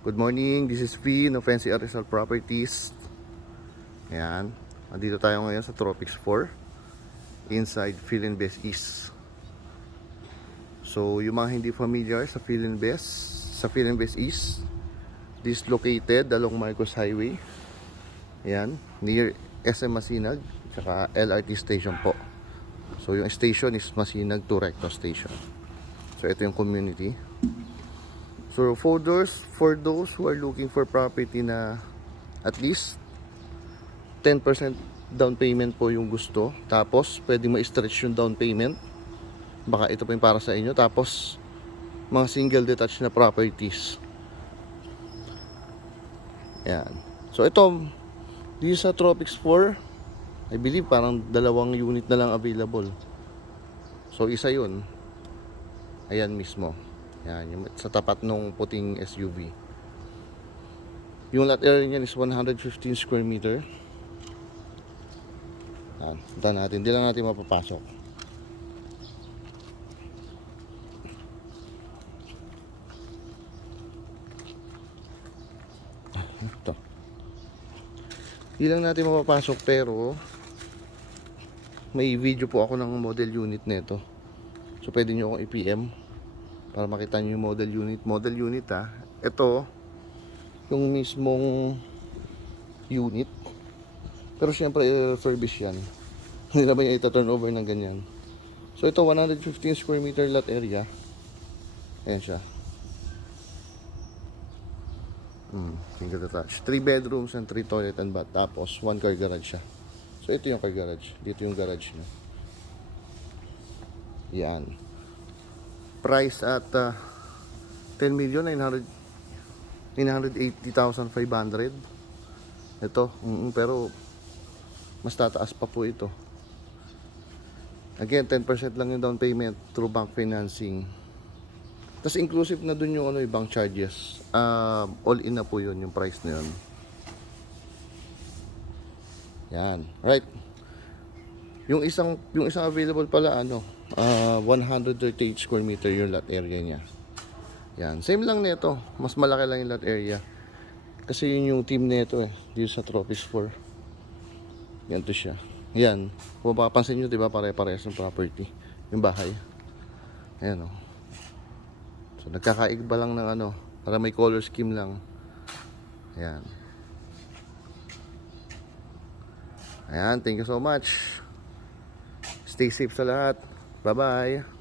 Good morning, this is V no Fancy Rizal Properties. Ayan, nandito tayo ngayon sa Tropics 4 inside Philinbest East. So yung mga hindi familiar sa Philinbest East, this located along Marcos Highway. Ayan, near SM Masinag tsaka LRT station po. So yung station is Masinag to Recto station. So ito yung community. So for those who are looking for property na at least 10% down payment po yung gusto, tapos pwede ma-stretch yung down payment, baka ito po yung para sa inyo. Tapos mga single detached na properties. Yan. So ito, dito sa Tropics 4, I believe parang 2 unit na lang available. So isa yun, ayan mismo. Yan, yung sa tapat nung puting SUV. Yung lot area niyan is 115 square meter. Yan, punta natin. Hindi lang natin mapapasok. Ito. Hindi lang natin mapapasok pero may video po ako ng model unit nito. So pwede nyo akong i-PM para makita nyo yung model unit ha. Ito yung mismong unit, pero syempre refurbish yan. Hindi na ba yung ita-turn over ng ganyan. So ito 115 square meter lot area. Ayan siya. Single detached, 3 bedrooms and 3 toilet and bath. Tapos 1 car garage siya. So ito yung car garage, dito yung garage niya. Yan. Price at 10,980,500. Ito, pero mas tataas pa po ito. Again, 10% lang yung down payment through bank financing. Tapos inclusive na dun yung bank charges. All in na po yun, yung price na yun. Yan, right. Yung isang available pala 138 square meter yung lot area niya. Yan, same lang nito. Mas malaki lang yung lot area. Kasi yun yung team nito dito sa Tropics 4. Yan to siya. Yan. Kung mapapansin nyo, diba, pare-parehas ng property. Yung bahay. Ayan o. So, nagkakaigba lang ng para may color scheme lang. Ayan. Ayan, thank you so much. Stay safe sa lahat. Bye-bye.